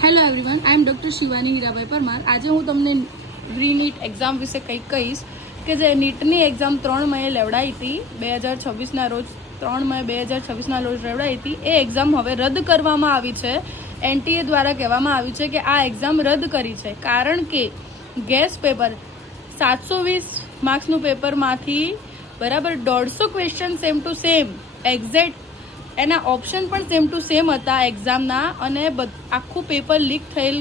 Hello everyone, આઈ એમ doctor Shivani Hirabhai Parmar. આજે હું તમને રીનીટ એક્ઝામ વિશે કંઈક કહીશ કે જે નીટની એક્ઝામ 3 મે લેવડાવી હતી 2026ના રોજ. 3 મે 2026ના રોજ લેવડાવી હતી. એ એક્ઝામ હવે રદ કરવામાં આવી છે. એનટીએ દ્વારા કહેવામાં આવ્યું છે કે આ એક્ઝામ રદ કરી છે, કારણ કે ગેસ પેપર 720 માર્ક્સનું પેપરમાંથી બરાબર 150 question same to same exact એના ઓપ્શન પણ સેમ ટુ સેમ હતા એક્ઝામના, અને આખું પેપર લીક થયેલ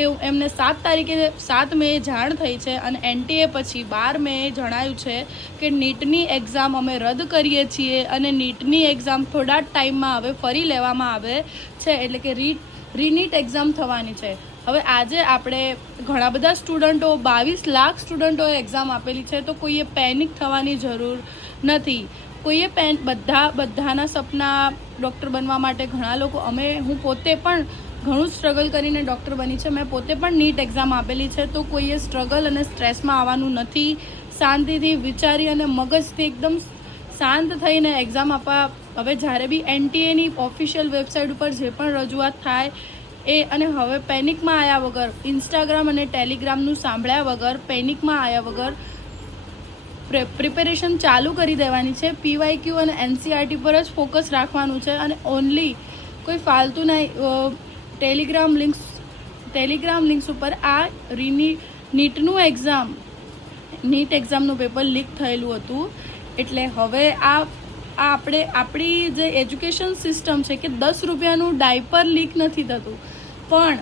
એ એમને 7 મે જાણ થઈ છે. અને એનટીએ પછી 12 મે જણાવ્યું છે કે નીટની એક્ઝામ અમે રદ કરીએ છીએ અને નીટની એક્ઝામ થોડા જ ટાઈમમાં હવે ફરી લેવામાં આવે છે, એટલે કે રીનીટ એક્ઝામ થવાની છે. હવે આજે આપણે ઘણા બધા સ્ટુડન્ટો 22 લાખ સ્ટુડન્ટોએ એક્ઝામ આપેલી છે, તો કોઈએ પેનિક થવાની જરૂર નથી. કોઈએ બધાના સપના ડૉક્ટર બનવા માટે ઘણા લોકો, હું પોતે પણ ઘણું સ્ટ્રગલ કરીને ડૉક્ટર બની છે. મેં પોતે પણ નીટ એક્ઝામ આપેલી છે, તો કોઈએ સ્ટ્રગલ અને સ્ટ્રેસમાં આવવાનું નથી. શાંતિથી વિચારી અને મગજથી એકદમ શાંત થઈને એક્ઝામ આપવા. હવે જ્યારે બી એનટીએની ઓફિશિયલ વેબસાઇટ ઉપર જે પણ રજૂઆત થાય એ, અને હવે પેનિકમાં આવ્યા વગર, ઇન્સ્ટાગ્રામ અને ટેલિગ્રામનું સાંભળ્યા વગર, પેનિકમાં આવ્યા વગર પ્રિપેરેશન ચાલુ કરી દેવાની છે. પીવાયક્યુ અને એનસીઆરટી પર જ ફોકસ રાખવાનું છે, અને ઓનલી કોઈ ફાલતુ નહીં. ટેલિગ્રામ લિંક્સ ઉપર આ નીટ એક્ઝામનું પેપર લીક થયેલું હતું. એટલે હવે આપણી જે એજ્યુકેશન સિસ્ટમ છે કે 10 રૂપિયાનું ડાયપર લીક નથી થતું, પણ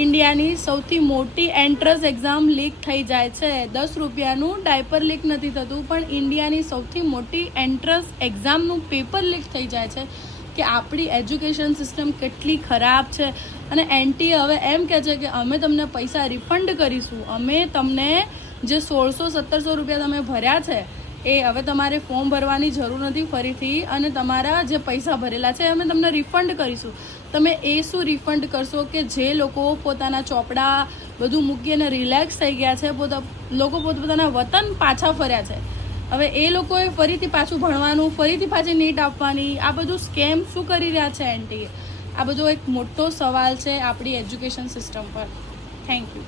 ઇન્ડિયાની સૌથી મોટી એન્ટ્રન્સ એક્ઝામ લીક થઈ જાય છે. 10 રૂપિયાનું ડાયપર લીક નથી થતું, પણ ઇન્ડિયાની સૌથી મોટી એન્ટ્રન્સ એક્ઝામનું પેપર લીક થઈ જાય છે. કે આપણી એજ્યુકેશન સિસ્ટમ કેટલી ખરાબ છે. અને એનટીએ હવે એમ કહે છે કે અમે તમને પૈસા રિફંડ કરીશું. અમે તમને જે 1600-1700 રૂપિયા તમે ભર્યા છે એ હવે તમારે ફોર્મ ભરવાની જરૂર નથી ફરીથી, અને તમારા જે પૈસા ભરેલા છે અમે તમને રિફંડ કરીશું. તમે એ શું રિફંડ કરશો કે જે લોકો પોતાના ચોપડા બધું મૂકીને રિલેક્સ થઈ ગયા છે, લોકો પોતાના વતન પાછા ફર્યા છે. હવે એ લોકોએ ફરીથી પાછું ભણવાનું, ફરીથી પાછી નીટ આપવાની, આ બધું સ્કેમ શું કરી રહ્યા છે એનટીએ? આ બધો એક મોટો સવાલ છે આપણી એજ્યુકેશન સિસ્ટમ પર. Thank you.